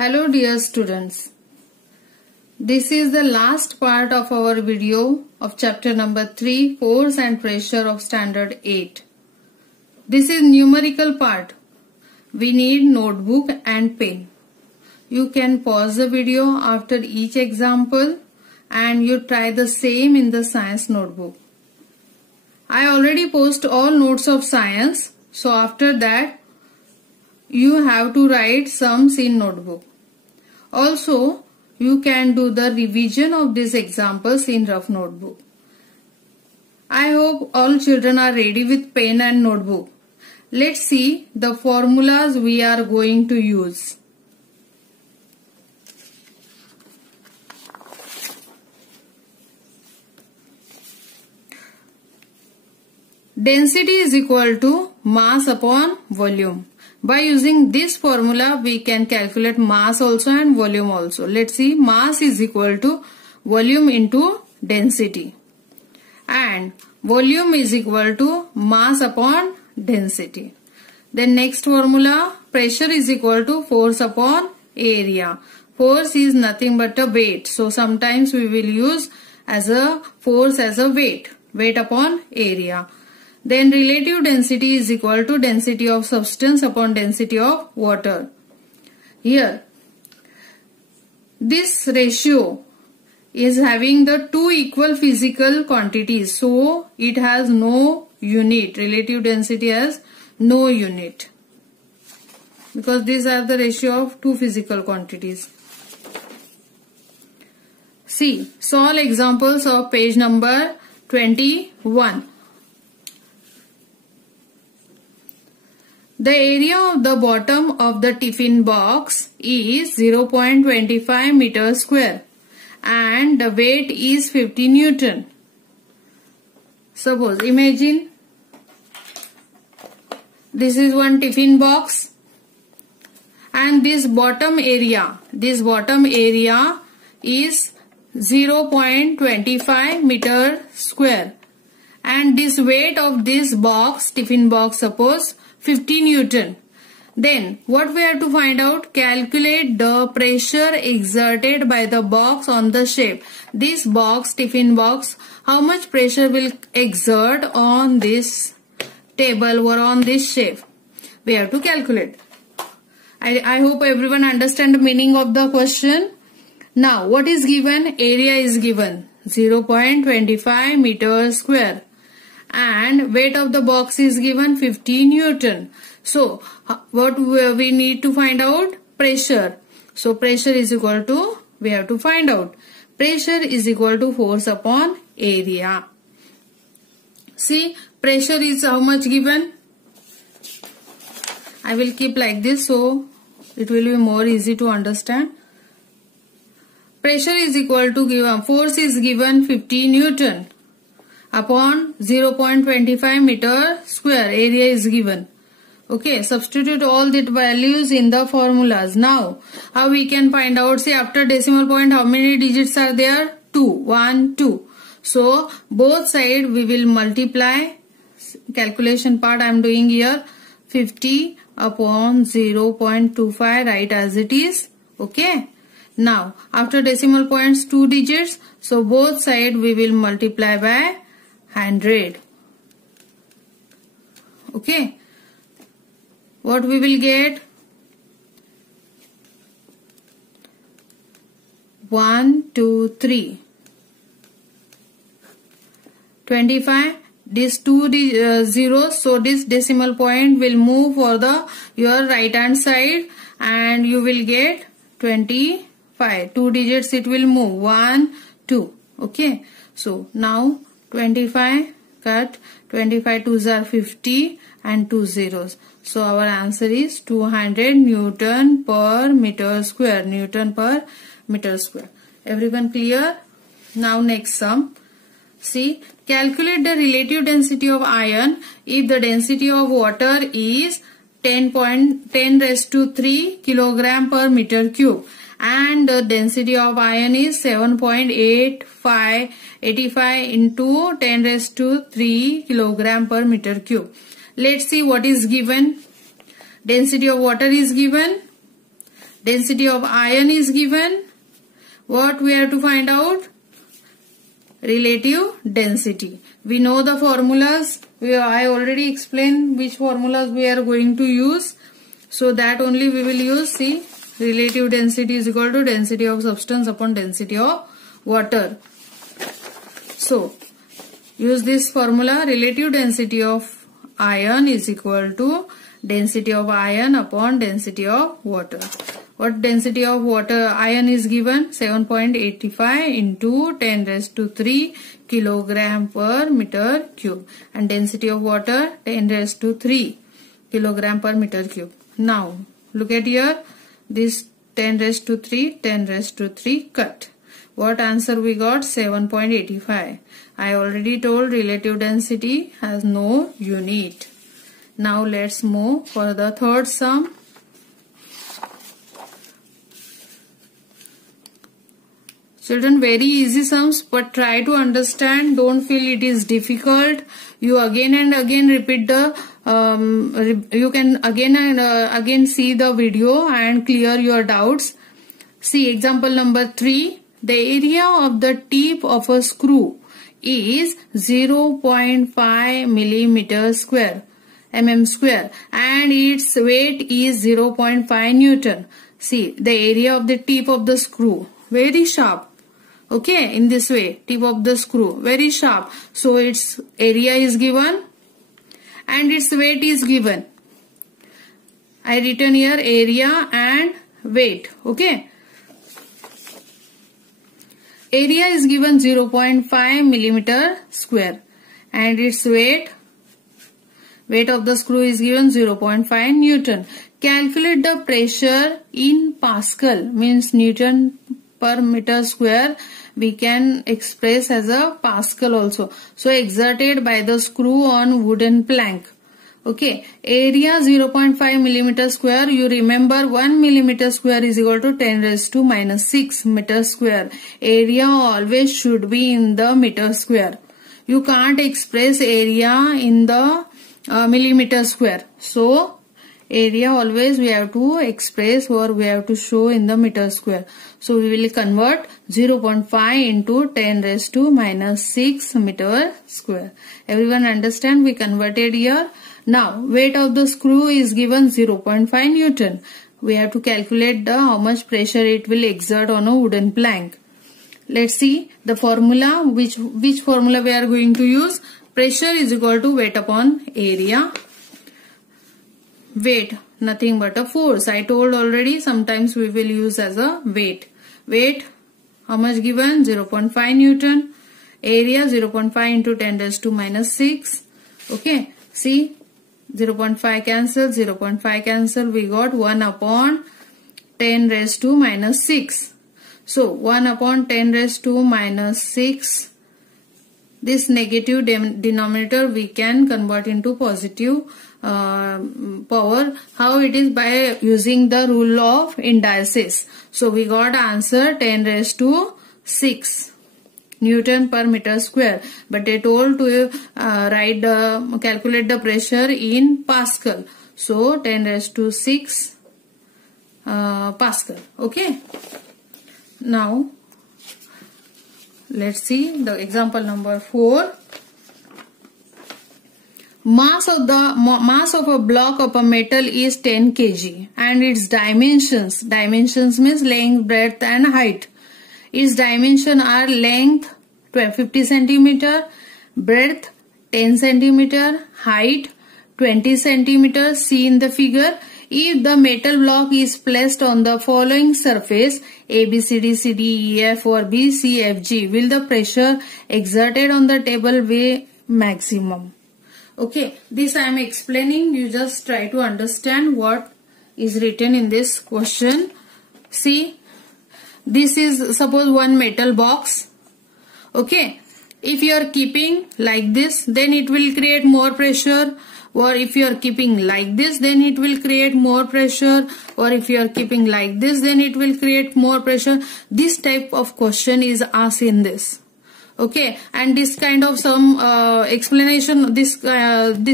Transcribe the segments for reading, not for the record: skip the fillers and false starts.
Hello dear students. This is the last part of our video of chapter number 3, Force and Pressure of Standard 8. This is numerical part. We need notebook and pen. You can pause the video after each example and you try the same in the science notebook. I already post all notes of science, so after that you have to write sums in notebook. Also, you can do the revision of these examples in rough notebook. I hope all children are ready with pen and notebook. Let's see the formulas we are going to use. Density is equal to mass upon volume. By using this formula, we can calculate mass also and volume also. Let's see, mass is equal to volume into density. And volume is equal to mass upon density. Then next formula, pressure is equal to force upon area. Force is nothing but a weight. So sometimes we will use as a force as a weight upon area. Then relative density is equal to density of substance upon density of water. Here, this ratio is having the two equal physical quantities. So, it has no unit. Relative density has no unit. Because these are the ratio of two physical quantities. See, solve examples of page number 21. The area of the bottom of the tiffin box is 0.25 meters square and the weight is 50 Newton. Suppose, imagine this is one tiffin box and this bottom area is 0.25 meter square and this weight of this box, tiffin box, suppose 50 Newton. Then what we have to find out? Calculate the pressure exerted by the box on the shape. This box, tiffin box, how much pressure will exert on this table or on this shape? We have to calculate. I hope everyone understand the meaning of the question. Now what is given? Area is given 0.25 meters square. And weight of the box is given 50 Newton. So, what we need to find out? Pressure. So, pressure is equal to, we have to find out. Pressure is equal to force upon area. See, pressure is how much given? I will keep like this so it will be more easy to understand. Pressure is equal to given, force is given 50 Newton. Upon 0.25 meter square, area is given. Okay, substitute all the values in the formulas. Now, how we can find out? See, after decimal point, how many digits are there? 2. 1, 2. So, both sides we will multiply. Calculation part I am doing here. 50 upon 0.25, write as it is. Okay. Now, after decimal points, 2 digits. So, both sides we will multiply by 100. Okay. What we will get? 1, 2, 3. 25. This 2 zeros. So this decimal point will move for your right hand side and you will get 25. 2 digits it will move. 1, 2. Okay. So now 25 cut, 25 twos are 50 and 2 zeros. So our answer is 200 Newton per meter square. Newton per meter square. Everyone clear? Now next sum. See, calculate the relative density of iron if the density of water is 10 raised to 3 kilogram per meter cube. And the density of iron is 7.85 into 10 raised to 3 kilogram per meter cube. Let's see what is given. Density of water is given Density of iron is given. What we have to find out? Relative density. We know the formulas. I already explained which formulas we are going to use. So that only we will use. See, relative density is equal to density of substance upon density of water. So, use this formula. Relative density of iron is equal to density of iron upon density of water. What density of water iron is given? 7.85 into 10 raised to 3 kilogram per meter cube. And density of water 10 raised to 3 kilogram per meter cube. Now, look at here. This 10 raised to 3, 10 raised to 3 cut. What answer we got? 7.85. I already told relative density has no unit. Now let's move for the third sum. Children, very easy sums, but try to understand. Don't feel it is difficult. You again and again repeat the, you can again and again see the video and clear your doubts. See example number 3. The area of the tip of a screw is 0.5 millimeter square, mm square, and its weight is 0.5 Newton. See the area of the tip of the screw, very sharp. Okay, in this way, tip of the screw, very sharp. So its area is given and its weight is given. I written here area and weight. Okay. Area is given 0.5 millimeter square and its weight of the screw is given 0.5 Newton. Calculate the pressure in Pascal, means Newton per meter square. We can express as a Pascal also. So exerted by the screw on wooden plank. Okay, area 0.5 millimeter square. You remember 1 millimeter square is equal to 10 raised to minus 6 meter square. Area always should be in the meter square. You can't express area in the millimeter square. So area always we have to express or we have to show in the meter square. So we will convert 0.5 into 10 raised to minus 6 meter square. Everyone understand? We converted here. Now weight of the screw is given 0.5 Newton. We have to calculate the how much pressure it will exert on a wooden plank. Let's see the formula. Which formula we are going to use? Pressure is equal to weight upon area. Weight, nothing but a force. I told already, sometimes we will use as a weight. Weight, how much given? 0.5 Newton. Area 0.5 into 10 raised to minus 6. Okay, see 0.5 cancel, 0.5 cancel. We got 1 upon 10 raised to minus 6. So 1 upon 10 raised to minus 6. This negative denominator we can convert into positive power. How it is? By using the rule of indices. So we got answer 10 raised to 6 Newton per meter square. But they told to calculate the pressure in Pascal. So 10 raised to 6 Pascal. Okay. Now let's see the example number 4. Mass of a block of a metal is 10 kg and its dimensions means length, breadth and height. Its dimension are length 50 cm, breadth 10 cm, height 20 cm. See in the figure. If the metal block is placed on the following surface A, B, C, D, C, D, E, F or B, C, F, G, will the pressure exerted on the table be maximum? Okay, this I am explaining. You just try to understand what is written in this question. See, this is suppose one metal box. Okay, if you are keeping like this, then it will create more pressure. Or if you are keeping like this, then it will create more pressure. Or if you are keeping like this, then it will create more pressure. This type of question is asked in this. Okay, and this kind of some explanation, this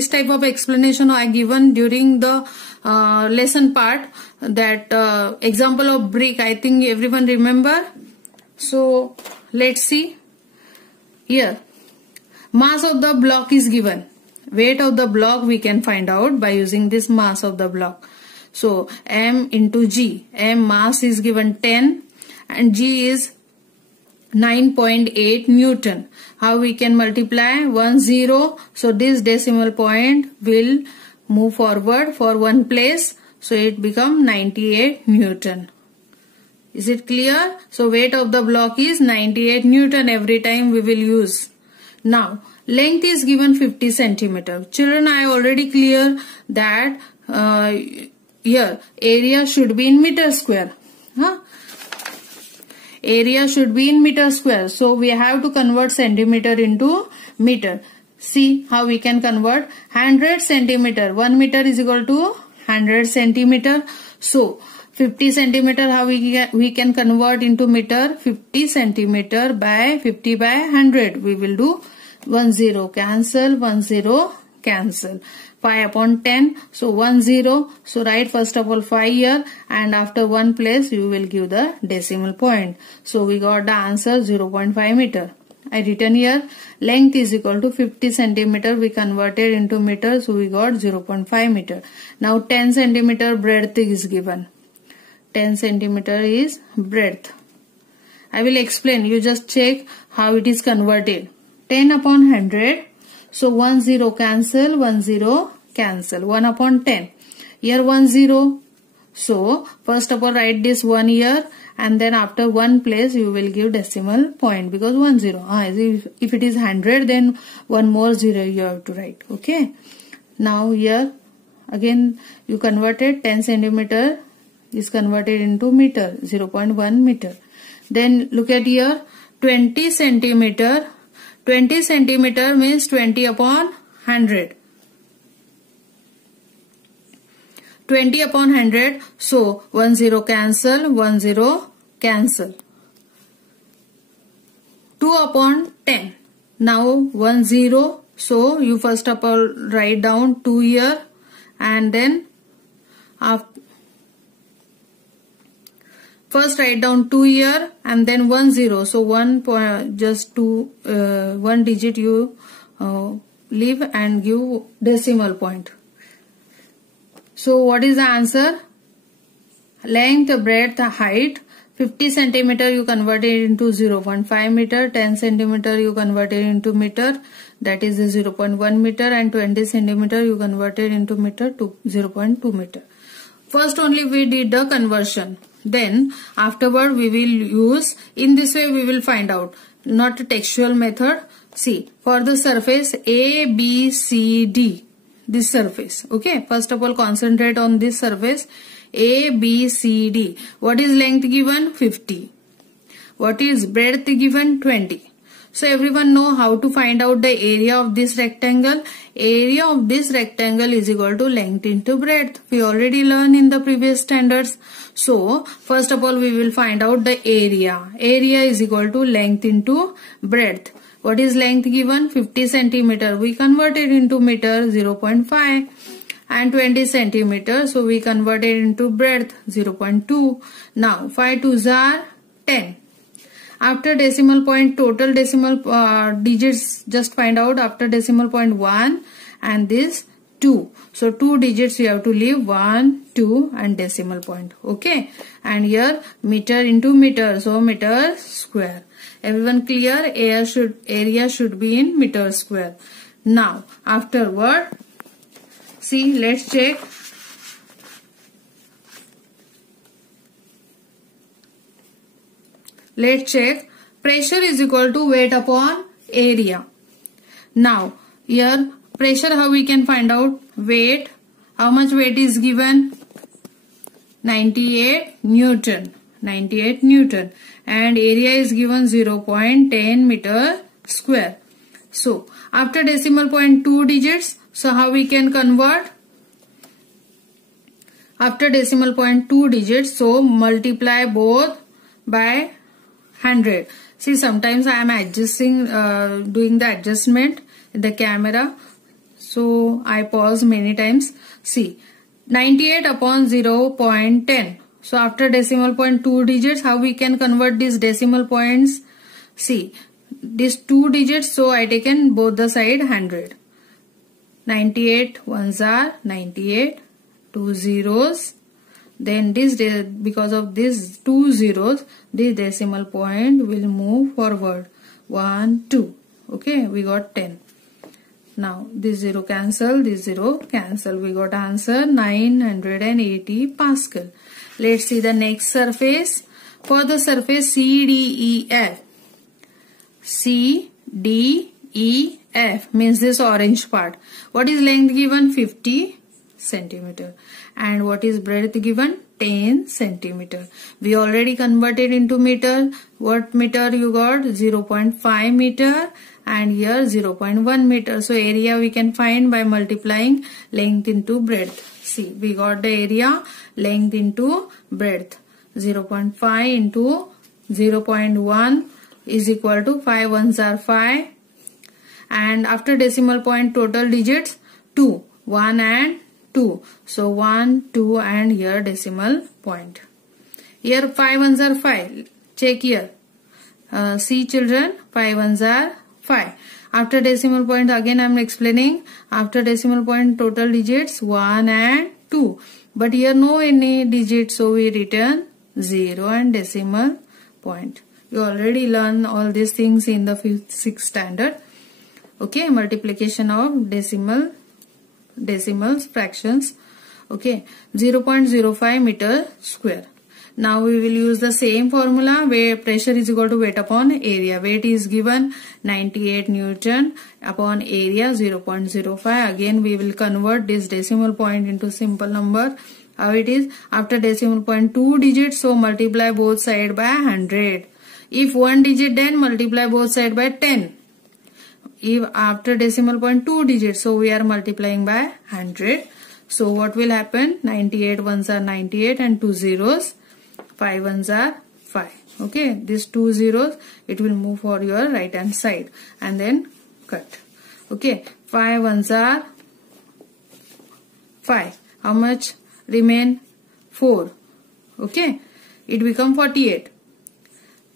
type of explanation I given during the lesson part. that example of brick. I think everyone remember. So let's see. Here, mass of the block is given. Weight of the block we can find out by using this mass of the block. So M into G. M mass is given 10 and G is 9.8 Newton. How we can multiply? 1 0. So this decimal point will move forward for one place. So it become 98 Newton. Is it clear? So weight of the block is 98 Newton every time we will use. Now length is given 50 centimeter. Children, I already clear that here area should be in meter square. Area should be in meter square. So we have to convert centimeter into meter. See how we can convert. 100 centimeter. 1 meter is equal to 100 centimeter. So 50 centimeter, how we can convert into meter? 50 centimeter by 50 by 100. We will do 1 0 cancel, 1 0 cancel. 5 upon 10. So 1 0. So write first of all 5 here, and after one place you will give the decimal point. So we got the answer 0.5 meter. I written here length is equal to 50 centimeter. We converted into meter. So we got 0.5 meter. Now 10 centimeter breadth is given. 10 centimeter is breadth. I will explain. You just check how it is converted. 10 upon 100. So 1 0 cancel, 1 0 cancel. 1 upon 10. Here 1 0. So first of all write this 1 here, and then after one place you will give decimal point because 1 0. If it is 100, then one more 0 you have to write. Okay. Now here again you converted 10 centimeter is converted into meter, 0.1 meter. Then look at here 20 centimeter. 20 centimeter means 20 upon 100. 20 upon 100. So 1 0 cancel, 1 0 cancel. 2 upon 10. Now 1 0. So you first of all write down 2 here, and then first write down 2 here and then 1 0. So 1 point, just 2 1 digit you leave and give decimal point. So what is the answer? Length, breadth, height. 50 centimeter you converted into 0.5 meter. 10 centimeter you converted into meter. That is 0.1 meter, and 20 centimeter you converted into meter to 0.2 meter. First only we did the conversion. Then afterward we will use, in this way we will find out, not a textual method. See, for the surface A, B, C, D, this surface. Okay, first of all concentrate on this surface A, B, C, D. What is length given? 50. What is breadth given? 20. So everyone know how to find out the area of this rectangle. Area of this rectangle is equal to length into breadth. We already learned in the previous standards. So first of all we will find out the area. Area is equal to length into breadth. What is length given? 50 centimeter. We converted into meter, 0.5, and 20 centimeter. So we converted into breadth, 0.2. Now 5 2s are 10. After decimal point, total decimal digits just find out. After decimal point 1 and this 2. So 2 digits you have to leave, 1, 2 and decimal point. Okay. And here meter into meter. So meter square. Everyone clear? Area should be in meter square. Now afterward, see, let's check. Let's check. Pressure is equal to weight upon area. Now here pressure, how we can find out? Weight. How much weight is given? 98 Newton. 98 Newton. And area is given 0.10 meter square. So after decimal point 2 digits. So how we can convert? After decimal point 2 digits. So multiply both by 100. See, sometimes I am adjusting, doing the adjustment in the camera. So I pause many times. See, 98 upon 0.10. So after decimal point 2 digits, how we can convert these decimal points? See, these 2 digits, so I taken both the side 100. 98 ones are 98, 2 zeros. Then this, because of these 2 zeros, this decimal point will move forward. 1, 2. Okay, we got 10. Now this 0 cancel, this 0 cancel. We got answer 980 Pascal. Let's see the next surface. For the surface CDEF. CDEF means this orange part. What is length given? 50 centimeter. And what is breadth given? 10 centimeter. We already converted into meter. What meter you got? 0.5 meter. And here 0.1 meter. So area we can find by multiplying length into breadth. See, we got the area, length into breadth. 0.5 into 0.1 is equal to 5 ones are 5. And after decimal point total digits 2. 1 and 2. So 1, 2 and here decimal point. Here 5 ones are 5. Check here. See children, 5 ones are 5. After decimal point, again I am explaining. After decimal point total digits 1 and 2. But here no any digit, so we return 0 and decimal point. You already learned all these things in the 5th, 6th standard. Okay, multiplication of decimals, fractions. Okay, 0.05 meter square. Now we will use the same formula where pressure is equal to weight upon area. Weight is given 98 Newton upon area 0.05. Again we will convert this decimal point into simple number. How it is? After decimal point 2 digits, so multiply both side by 100. If 1 digit, then multiply both side by 10. If after decimal point 2 digits, so we are multiplying by 100. So what will happen? 98 ones are 98 and 2 zeros. 5 ones are 5. Okay, these 2 zeros, it will move for your right hand side and then cut. Okay, 5 ones are 5. How much remain? 4. Okay, it become 48.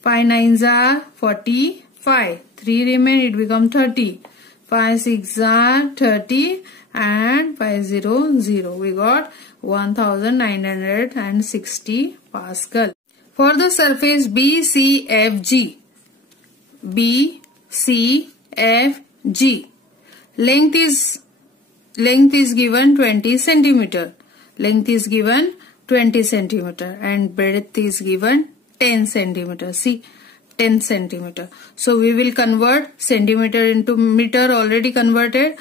5 nines are 45. 3 remain, it become 30. 5 6 are 30 and 5 0 0. We got 1960 Pascal. For the surface BCFG, length is given 20 centimeter. Length is given 20 centimeter and breadth is given 10 centimeter. See, 10 centimeter. So we will convert centimeter into meter, already converted.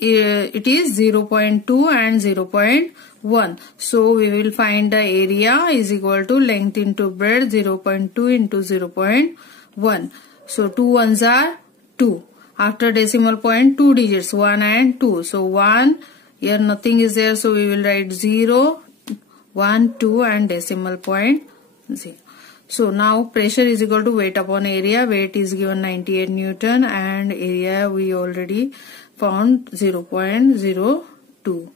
It is 0.2 and 0.1. So we will find the area is equal to length into breadth 0.2 into 0.1. So 2 ones are 2. After decimal point 2 digits 1 and 2. So 1, here nothing is there, so we will write 0, 1, 2 and decimal point 0. So now pressure is equal to weight upon area. Weight is given 98 Newton and area we already found 0.02.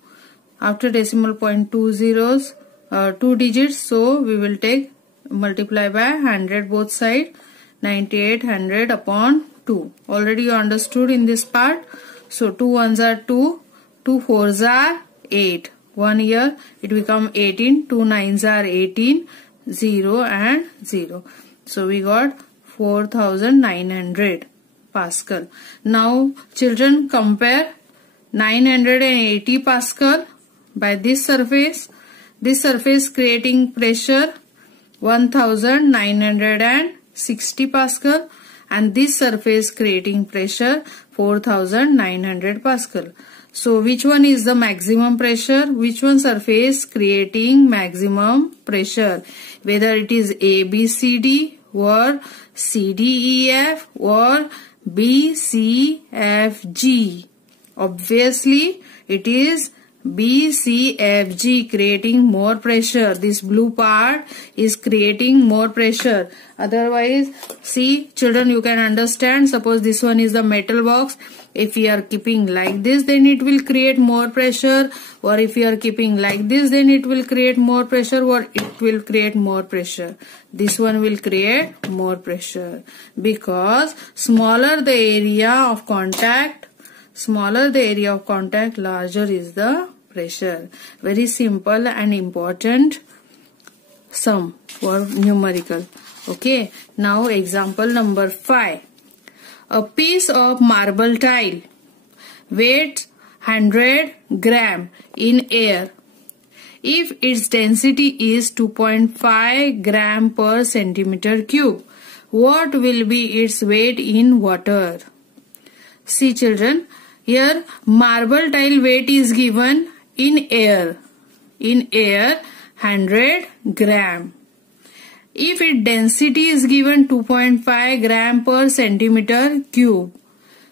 After decimal point 2 zeros, 2 digits, so we will take multiply by 100 both side. 98 100 upon 2. Already you understood in this part. So 2 ones are 2, 2 fours are 8. 1 here it become 18, 2 nines are 18, 0 and 0. So we got 4900 Pascal. Now children, compare 980 Pascal by this surface. This surface creating pressure 1960 Pascal and this surface creating pressure 4900 Pascal. So which one is the maximum pressure? Which one surface creating maximum pressure? Whether it is ABCD or CDEF or BCFG. Obviously it is BCFG, creating more pressure. This blue part is creating more pressure. Otherwise, see children, you can understand. Suppose this one is the metal box. If we are keeping like this, then it will create more pressure. Or if we are keeping like this, then it will create more pressure, or it will create more pressure. This one will create more pressure, because smaller the area of contact, larger is the pressure. Very simple and important sum for numerical. Okay, now example number 5. A piece of marble tile weighs 100 gram in air. If its density is 2.5 gram per centimeter cube, what will be its weight in water? See children, here marble tile weight is given in air. In air 100 gram. If its density is given 2.5 gram per centimeter cube.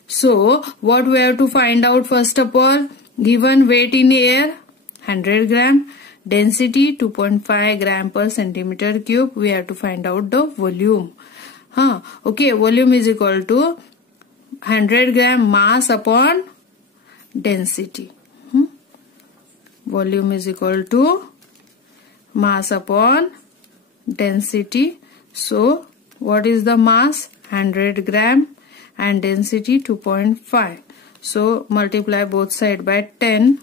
So what we have to find out first of all? Given weight in air 100 gram, density 2.5 gram per centimeter cube. We have to find out the volume. Okay, volume is equal to 100 gram mass upon density. Volume is equal to mass upon density. So what is the mass? 100 gram and density 2.5. So multiply both sides by 10.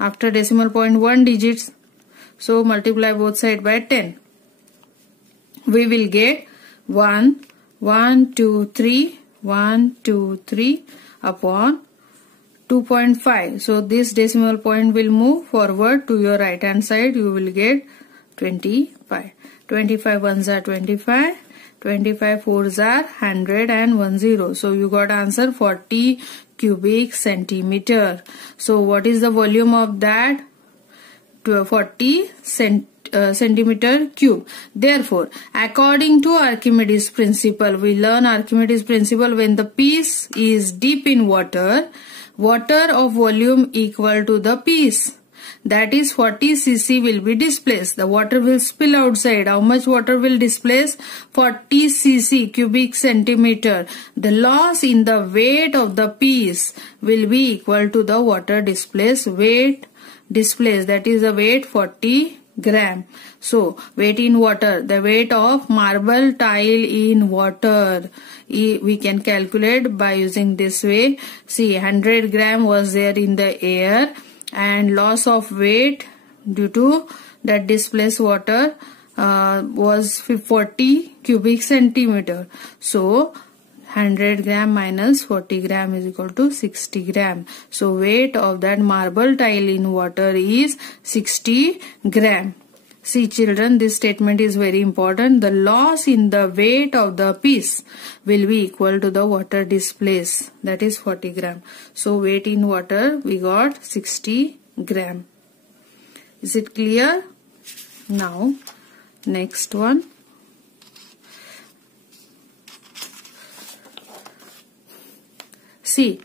After decimal point 1 digits. So multiply both sides by 10. We will get 1, 2, 3 upon 2.5. So this decimal point will move forward to your right hand side. You will get 25. 25 ones are 25. 25 fours are 100 and 1 0. So you got answer 40 cubic centimeter. So what is the volume of that? 40 centimeter cube. Therefore, according to Archimedes principle, we learn Archimedes principle when the piece is deep in water, water of volume equal to the piece. That is 40 cc will be displaced. The water will spill outside. How much water will displace? 40 cc cubic centimeter. The loss in the weight of the piece will be equal to the water displaced. Weight displaced, that is the weight 40 gram. So weight in water, the weight of marble tile in water, we can calculate by using this way. See, 100 gram was there in the air, and loss of weight due to that displaced water was 40 cubic centimeter. So 100 gram minus 40 gram is equal to 60 gram. So weight of that marble tile in water is 60 gram. See children, this statement is very important. The loss in the weight of the piece will be equal to the water displaced, that is 40 gram. So weight in water we got 60 gram. Is it clear? Now next one. See,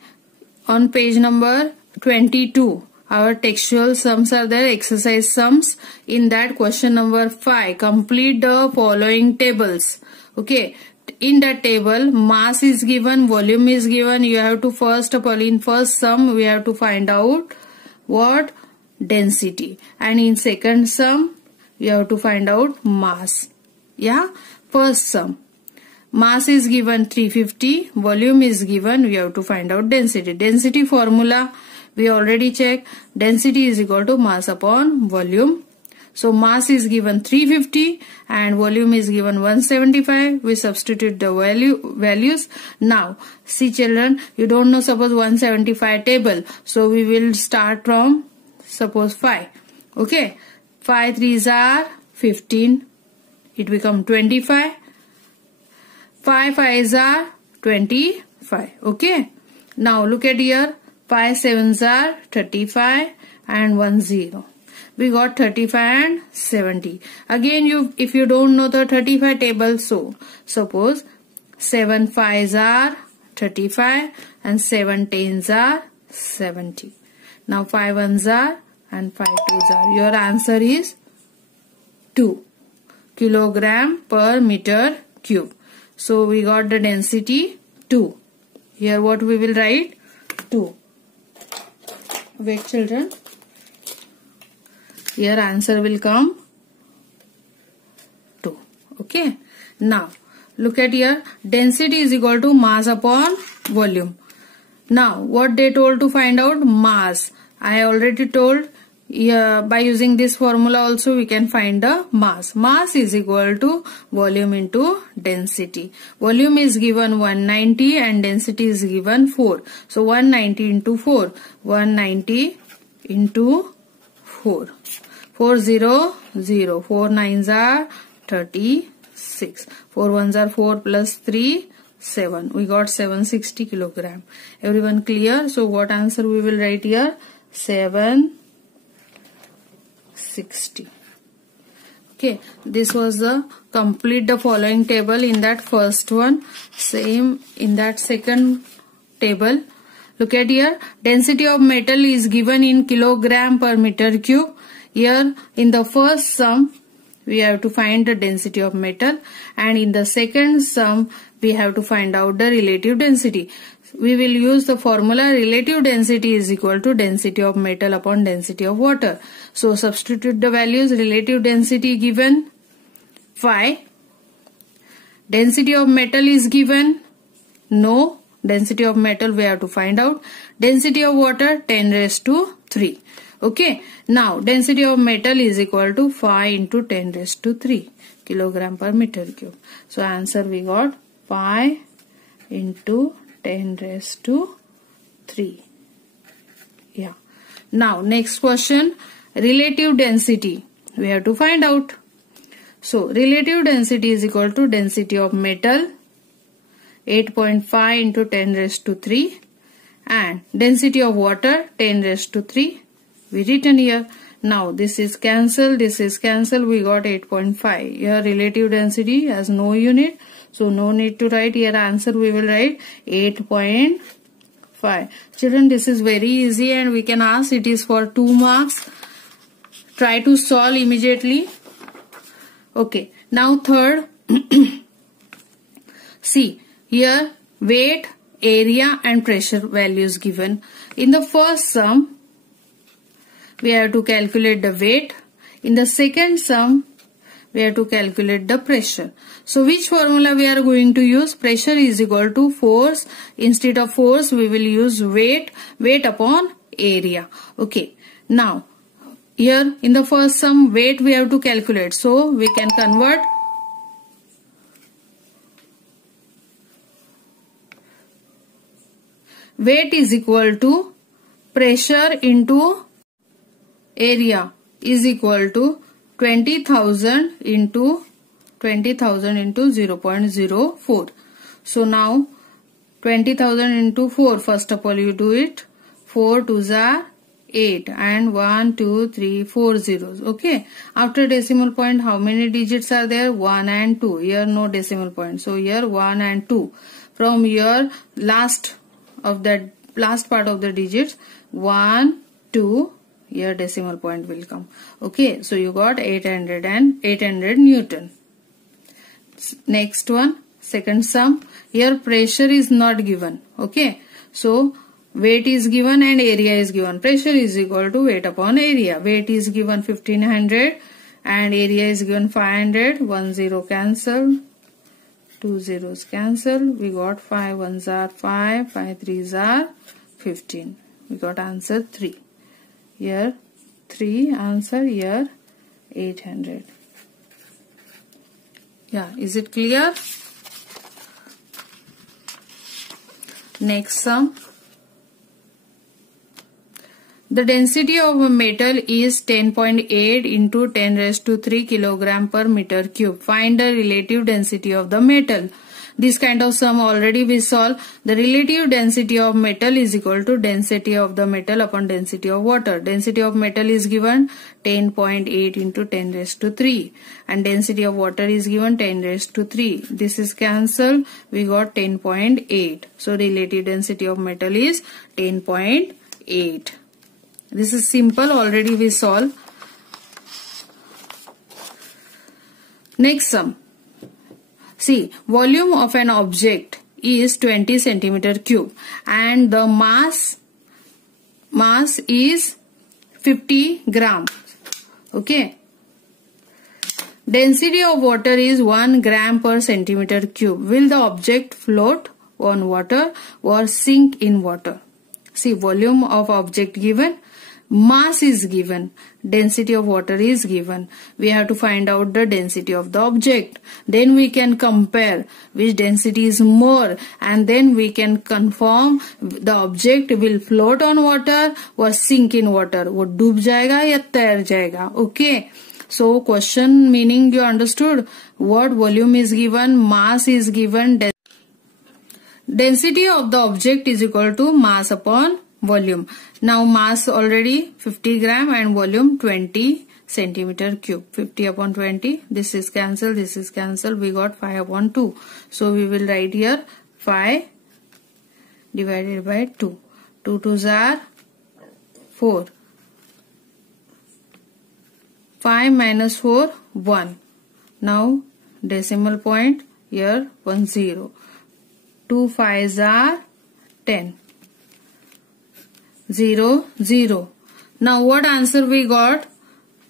on page number 22. Our textual sums are there, exercise sums. In that question number 5, complete the following tables. Okay, in that table, mass is given, volume is given. You have to first of all, in first sum, we have to find out what? Density. And in second sum, you have to find out mass. Yeah, first sum. Mass is given 350, volume is given, we have to find out density. Density formula, we already checked. Density is equal to mass upon volume. So mass is given 350 and volume is given 175. We substitute the values. Now, see children, you don't know suppose 175 table. So we will start from suppose 5. Okay. 5 3s are 15. It become 25. 5 5s are 25. Okay. Now look at here. 5 7s are 35 and 1 0. We got 35 and 70. Again, if you don't know the 35 table, so suppose 7 5s are 35 and 7 10s are 70. Now 5 1s are and 5 2s are. Your answer is 2 kilogram per meter cube. So we got the density 2. Here what we will write? 2. Wait children. Here answer will come 2. Okay. Now look at here. Density is equal to mass upon volume. Now what they told to find out? Mass. I already told. By using this formula also we can find the mass. Mass is equal to volume into density. Volume is given 190 and density is given 4. So 190 into 4. 190 into 4. 4 0 0. 4 9s are 36. 4 1s are 4 plus 3 7. We got 760 kilogram. Everyone clear? So what answer we will write here? 760. Okay, this was the complete the following table in that first one. Same in that second table. Look at here. Density of metal is given in kilogram per meter cube. Here in the first sum we have to find the density of metal, and in the second sum we have to find out the relative density. We will use the formula relative density is equal to density of metal upon density of water. So substitute the values. Relative density given 5. Density of metal is given no. Density of metal we have to find out. Density of water 10 raised to 3. Okay. Now density of metal is equal to 5 into 10 raised to 3 kilogram per meter cube. So answer we got 5 into 10 raised to 3. Yeah. Now next question. Relative density. We have to find out. So relative density is equal to density of metal 8.5 into 10 raised to 3 and density of water 10 raised to 3. We written here. Now this is cancel. This is cancel. We got 8.5. Here relative density has no unit. So no need to write here. Answer we will write 8.5. Children, this is very easy and we can ask. It is for 2 marks. Try to solve immediately. Okay. Now third. See here weight, area and pressure values given. In the first sum we have to calculate the weight. In the second sum we have to calculate the pressure. So which formula we are going to use? Pressure is equal to force. Instead of force we will use weight upon area. Okay. Now here in the first sum weight we have to calculate. So we can convert weight is equal to pressure into area is equal to 20,000 into 0.04. So now 20,000 into 4. First of all you do it. 4 2s are 8 and 1 2 3 4 zeros. Okay. After decimal point how many digits are there? 1 and 2. Here no decimal point. So here 1 and 2. From here last part of the digits 1 2. Here decimal point will come. Okay. So you got 800 Newton. Next one. Second sum. Here pressure is not given. Okay. So weight is given and area is given. Pressure is equal to weight upon area. Weight is given 1500 and area is given 500. 1 0 cancel. 2 zeros cancel. We got 5 1s are 5. 5 3s are 15. We got answer 3. Here 3 answer. Here 800. Yeah, is it clear? Next sum. The density of a metal is 10.8 into 10 raised to 3 kilogram per meter cube. Find the relative density of the metal. This kind of sum already we solved. The relative density of metal is equal to density of the metal upon density of water. Density of metal is given 10.8 into 10 raised to 3 and density of water is given 10 raised to 3. This is cancelled. We got 10.8. So relative density of metal is 10.8. This is simple, already we solve. Next sum. See, volume of an object is 20 centimeter cube and the mass is 50 gram. Okay. Density of water is 1 gram per centimeter cube. Will the object float on water or sink in water? See, volume of object given, mass is given, density of water is given. We have to find out the density of the object. Then we can compare which density is more and then we can confirm the object will float on water or sink in water. वो डूब जाएगा या तैर जाएगा. Okay. So question meaning you understood. What volume is given, mass is given. Density of the object is equal to mass upon volume. Now mass already 50 gram and volume 20 centimeter cube. 50 upon 20. This is cancelled. This is cancelled. We got 5 upon 2. So we will write here 5 divided by 2. 2 2s are 4. 5 minus 4 1. Now decimal point here 1 0. 2 5s are 10. 0 0. Now what answer we got?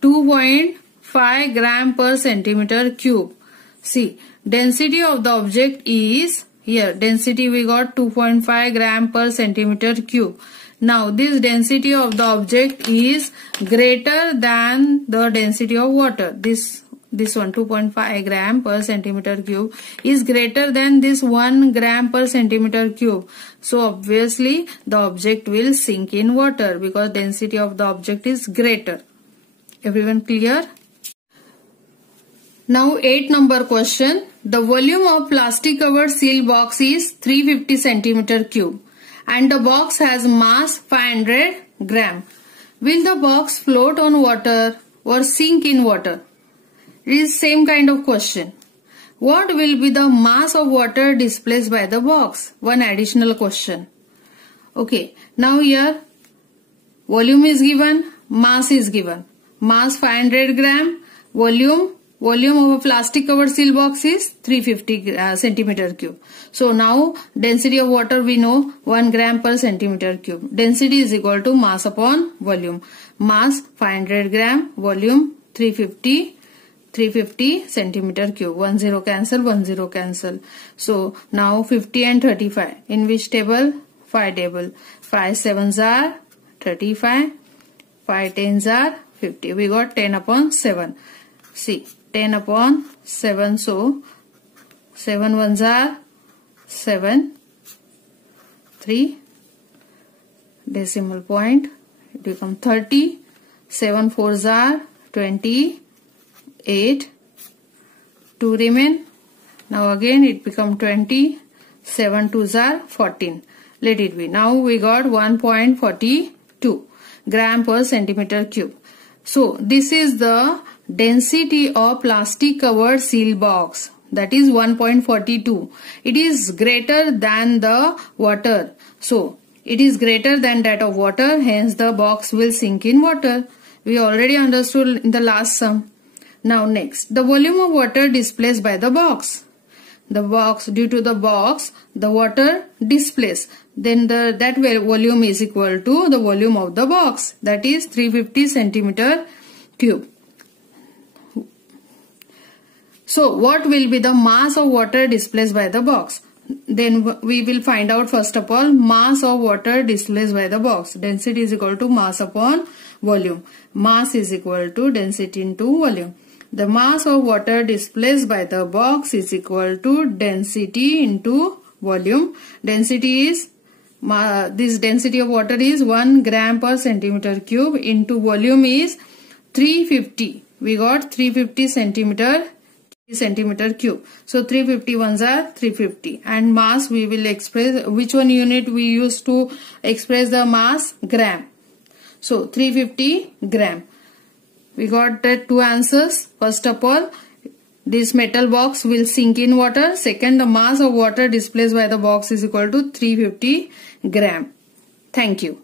2.5 gram per centimeter cube. See, density of the object is here. Density we got 2.5 gram per centimeter cube. Now this density of the object is greater than the density of water. This one 2.5 gram per centimeter cube is greater than this 1 gram per centimeter cube. So obviously the object will sink in water because density of the object is greater. Everyone clear? Now 8 number question. The volume of plastic covered seal box is 350 centimeter cube and the box has mass 500 gram. Will the box float on water or sink in water? It is same kind of question. What will be the mass of water displaced by the box? One additional question. Okay. Now here volume is given, mass is given. Mass 500 gram, volume of a plastic covered seal box is 350 centimeter cube. So now density of water we know 1 gram per centimeter cube. Density is equal to mass upon volume. Mass 500 gram, volume 350 centimeter cube. 1 0 cancel, 1 0 cancel. So now 50 and 35. In which table? 5 table. 5 7s are 35. 5 10s are 50. We got 10 upon 7. See, 10 upon 7. So 7 1s are 7. 3. Decimal point. It becomes 30. 7 4s are 20. 8, 2 remain. Now again it become 20, 7 2s are 14. Let it be. Now we got 1.42 gram per centimeter cube. So this is the density of plastic covered seal box. That is 1.42. It is greater than the water. So it is greater than that of water. Hence the box will sink in water. We already understood in the last sum. Now next, the volume of water displaced by the box. The box, due to the box, the water displaced. Then that volume is equal to the volume of the box. That is 350 centimeter cube. So what will be the mass of water displaced by the box? Then we will find out first of all mass of water displaced by the box. Density is equal to mass upon volume. Mass is equal to density into volume. The mass of water displaced by the box is equal to density into volume. Density is, this density of water is 1 gram per centimeter cube into volume is 350. We got 350 centimeter cube. So 350 ones are 350. And mass we will express, which one unit we use to express the mass? Gram. So 350 gram. We got the two answers. First of all, this metal box will sink in water. Second, the mass of water displaced by the box is equal to 350 gram. Thank you.